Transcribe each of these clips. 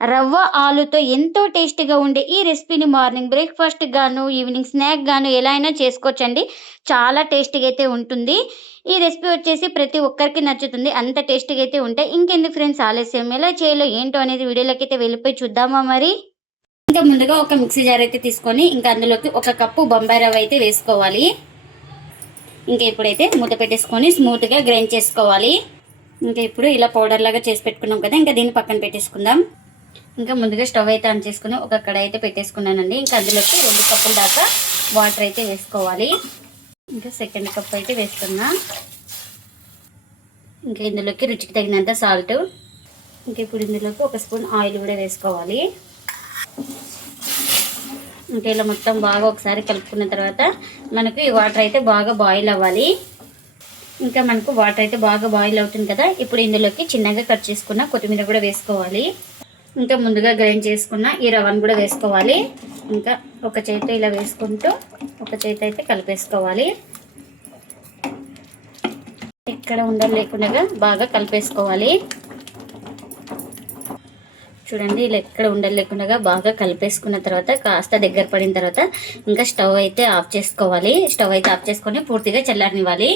రవ్వ ఆలుతో ఎంతో టేస్టీగా ఉండే ఈ రెసిపీని మార్నింగ్ బ్రేక్‌ఫాస్ట్ గాను, ఈవినింగ్ స్నాక్ గాను ఎలా అయినా చేసుకోవచ్చండి. చాలా టేస్టీగా అయితే ఉంటుంది. ఈ రెసిపీ వచ్చేసి ప్రతి ఒక్కరికి నచ్చుతుంది. అంత టేస్టీగా అయితే ఉంటాయి. ఇంకెందుకు ఫ్రెండ్స్ ఆలస్యం, ఎలా చేయాలో ఏంటో అనేది వీడియోలోకైతే వెళ్ళిపోయి చూద్దామా మరి? ఇంకా ముందుగా ఒక మిక్సీ జార్ అయితే తీసుకొని ఇంకా అందులోకి ఒక కప్పు బొంబాయి రవ్వ అయితే వేసుకోవాలి. ఇంకా ఇప్పుడైతే మూత పెట్టేసుకొని స్మూత్‌గా గ్రైండ్ చేసుకోవాలి. ఇంకా ఇప్పుడు ఇలా పౌడర్ లాగా చేసి పెట్టుకున్నాం కదా, ఇంకా దీన్ని పక్కన పెట్టేసుకుందాం. ఇంకా ముందుగా స్టవ్ అయితే ఆన్ చేసుకుని ఒక కడాయి అయితే పెట్టేసుకున్నానండి. ఇంకా అందులోకి 2 కప్పుల దాకా వాటర్ అయితే వేసుకోవాలి. ఇంకా సెకండ్ కప్ అయితే వేస్తున్నా. ఇంకా ఇందులోకి రుచికి తగినంత సాల్ట్. ఇంకా ఇప్పుడు ఇందులోకి ఒక స్పూన్ ఆయిల్ కూడా వేసుకోవాలి. ఇంకా ఇలా మొత్తం బాగా ఒకసారి కలుపుకున్న తర్వాత మనకు ఈ వాటర్ అయితే బాగా బాయిల్ అవ్వాలి. ఇంకా మనకు వాటర్ అయితే బాగా బాయిల్ అవుతుంది కదా, ఇప్పుడు ఇందులోకి చిన్నగా కట్ చేసుకున్న కొత్తిమీర కూడా వేసుకోవాలి. ఇంకా ముందుగా గ్రైండ్ చేసుకున్న ఈ రవ్వను కూడా వేసుకోవాలి. ఇంకా ఒక చేతితో ఇలా వేసుకుంటూ ఒక చేతి అయితే కలిపేసుకోవాలి. ఎక్కడ ఉండలు లేకుండా బాగా కలిపేసుకోవాలి. చూడండి, ఇలా ఎక్కడ ఉండలు లేకుండా బాగా కలిపేసుకున్న తర్వాత కాస్త దగ్గర పడిన తర్వాత ఇంకా స్టవ్ అయితే ఆఫ్ చేసుకోవాలి. స్టవ్ అయితే ఆఫ్ చేసుకొని పూర్తిగా చల్లారనివ్వాలి.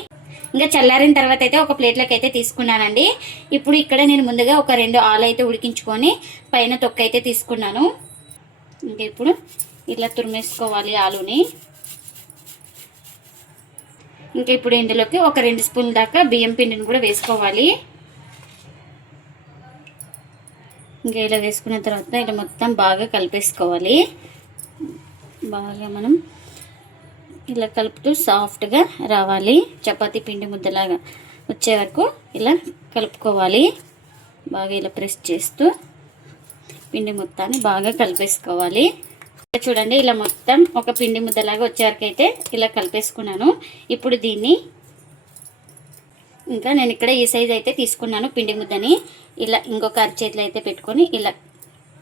ఇంకా చల్లారిన తర్వాత అయితే ఒక ప్లేట్లోకి అయితే తీసుకున్నానండి. ఇప్పుడు ఇక్కడ నేను ముందుగా ఒక 2 ఆలు అయితే ఉడికించుకొని పైన తొక్క అయితే తీసుకున్నాను. ఇంకా ఇప్పుడు ఇలా తురిమేసుకోవాలి ఆలుని. ఇంకా ఇప్పుడు ఇందులోకి ఒక 2 స్పూన్ల దాకా బియ్యం పిండిని కూడా వేసుకోవాలి. ఇంకా ఇలా వేసుకున్న తర్వాత ఇలా మొత్తం బాగా కలిపేసుకోవాలి. బాగా మనం ఇలా కలుపుతూ సాఫ్ట్గా రావాలి. చపాతీ పిండి ముద్దలాగా వచ్చే వరకు ఇలా కలుపుకోవాలి. బాగా ఇలా ప్రెస్ చేస్తూ పిండి మొత్తాన్ని బాగా కలిపేసుకోవాలి. చూడండి, ఇలా మొత్తం ఒక పిండి ముద్దలాగా వచ్చే వరకు అయితే ఇలా కలిపేసుకున్నాను. ఇప్పుడు దీన్ని ఇంకా నేను ఇక్కడ ఈ సైజ్ అయితే తీసుకున్నాను పిండి ముద్దని. ఇలా ఇంకొక అరచేతిలో అయితే పెట్టుకొని ఇలా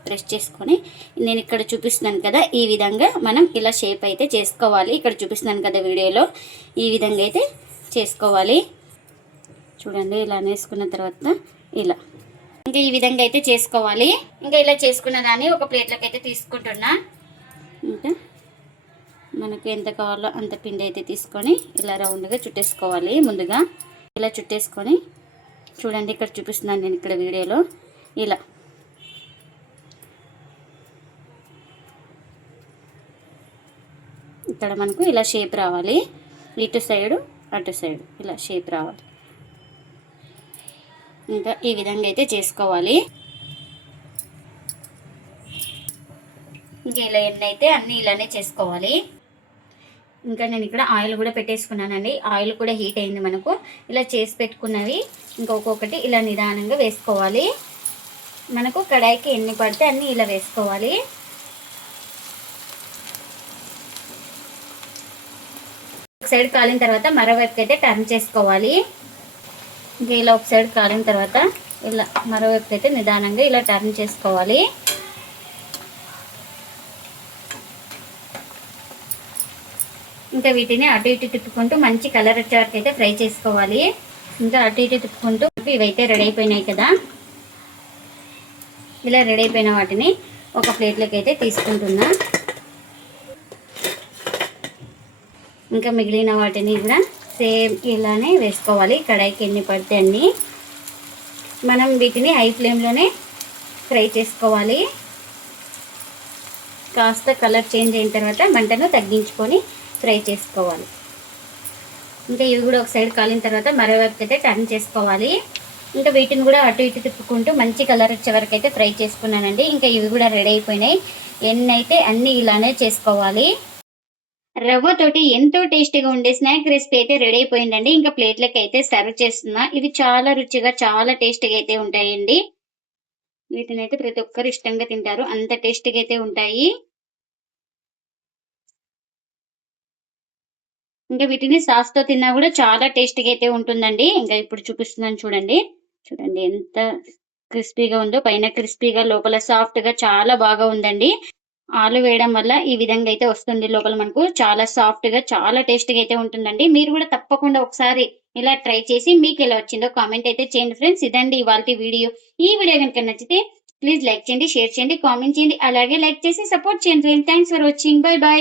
ప్రెస్ చేసుకొని నేను ఇక్కడ చూపిస్తున్నాను కదా, ఈ విధంగా మనం ఇలా షేప్ అయితే చేసుకోవాలి. ఇక్కడ చూపిస్తున్నాను కదా వీడియోలో, ఈ విధంగా అయితే చేసుకోవాలి. చూడండి, ఇలా వేసుకున్న తర్వాత ఇలా ఇంకా ఈ విధంగా అయితే చేసుకోవాలి. ఇంకా ఇలా చేసుకున్న దాన్ని ఒక ప్లేట్లోకి అయితే తీసుకుంటున్నా. ఇంకా మనకు ఎంత కావాలో అంత పిండి అయితే తీసుకొని ఇలా రౌండ్గా చుట్టేసుకోవాలి. ముందుగా ఇలా చుట్టేసుకొని చూడండి, ఇక్కడ చూపిస్తున్నాను నేను ఇక్కడ వీడియోలో ఇలా ఇక్కడ మనకు ఇలా షేప్ రావాలి. ఇటు సైడు అటు సైడు ఇలా షేప్ రావాలి. ఇంకా ఈ విధంగా అయితే చేసుకోవాలి. ఇంకా ఇలా ఎన్ని అయితే అన్నీ ఇలానే చేసుకోవాలి. ఇంకా నేను ఇక్కడ ఆయిల్ కూడా పెట్టేసుకున్నానండి. ఆయిల్ కూడా హీట్ అయింది. మనకు ఇలా చేసి పెట్టుకున్నవి ఇంకా ఒక్కొక్కటి ఇలా నిదానంగా వేసుకోవాలి. మనకు కడాయికి ఎన్ని పడితే అన్నీ ఇలా వేసుకోవాలి. ఒక సైడ్ కాలిన తర్వాత మరోవైపుకి అయితే టర్న్ చేసుకోవాలి. ఇంకా ఇలా ఒక సైడ్ కాలిన తర్వాత ఇలా మరోవైపుకి అయితే నిదానంగా ఇలా టర్న్ చేసుకోవాలి. ఇంకా వీటిని అటు ఇటు తిప్పుకుంటూ మంచి కలర్ వచ్చే వరకు అయితే ఫ్రై చేసుకోవాలి. ఇంకా అటు ఇటు తిప్పుకుంటూ ఇవైతే రెడీ అయిపోయినాయి కదా, ఇలా రెడీ అయిపోయిన వాటిని ఒక ప్లేట్లోకి అయితే తీసుకుంటున్నా. ఇంకా మిగిలిన వాటిని కూడా సేమ్ ఇలానే వేసుకోవాలి. కడాయికి ఎన్ని పడితే అన్ని మనం వీటిని హై ఫ్లేమ్లోనే ఫ్రై చేసుకోవాలి. కాస్త కలర్ చేంజ్ అయిన తర్వాత మంటను తగ్గించుకొని ఫ్రై చేసుకోవాలి. ఇంకా ఇవి కూడా ఒక సైడ్ కాలిన తర్వాత మరోవైపు అయితే టర్న్ చేసుకోవాలి. ఇంకా వీటిని కూడా అటు ఇటు తిప్పుకుంటూ మంచి కలర్ వచ్చే వరకు అయితే ఫ్రై చేసుకున్నానండి. ఇంకా ఇవి కూడా రెడీ అయిపోయినాయి. ఎన్ని అయితే అన్నీ ఇలానే చేసుకోవాలి. రవ్వతోటి ఎంతో టేస్టీగా ఉండే స్నాక్ రెసిపీ అయితే రెడీ అయిపోయిందండి. ఇంకా ప్లేట్లకి అయితే సర్వ్ చేస్తున్నా. ఇవి చాలా రుచిగా చాలా టేస్టీగా అయితే ఉంటాయండి. వీటిని అయితే ప్రతి ఒక్కరు ఇష్టంగా తింటారు, అంత టేస్టీగా అయితే ఉంటాయి. ఇంకా వీటిని సాస్ తో తిన్నా కూడా చాలా టేస్టీగా అయితే ఉంటుందండి. ఇంకా ఇప్పుడు చూపిస్తున్నాను చూడండి. చూడండి ఎంత క్రిస్పీగా ఉందో, పైన క్రిస్పీగా లోపల సాఫ్ట్ గా చాలా బాగా ఉందండి. ఆలు వేయడం వల్ల ఈ విధంగా అయితే వస్తుంది. లోపల మనకు చాలా సాఫ్ట్ గా చాలా టేస్టీగా అయితే ఉంటుందండి. మీరు కూడా తప్పకుండా ఒకసారి ఇలా ట్రై చేసి మీకు ఎలా వచ్చిందో కామెంట్ అయితే చేయండి ఫ్రెండ్స్. ఇదండి ఇవాల్టి వీడియో. ఈ వీడియో కనుక నచ్చితే ప్లీజ్ లైక్ చేయండి, షేర్ చేయండి, కామెంట్ చేయండి. అలాగే లైక్ చేసి సపోర్ట్ చేయండి friends. Thanks for watching. By by.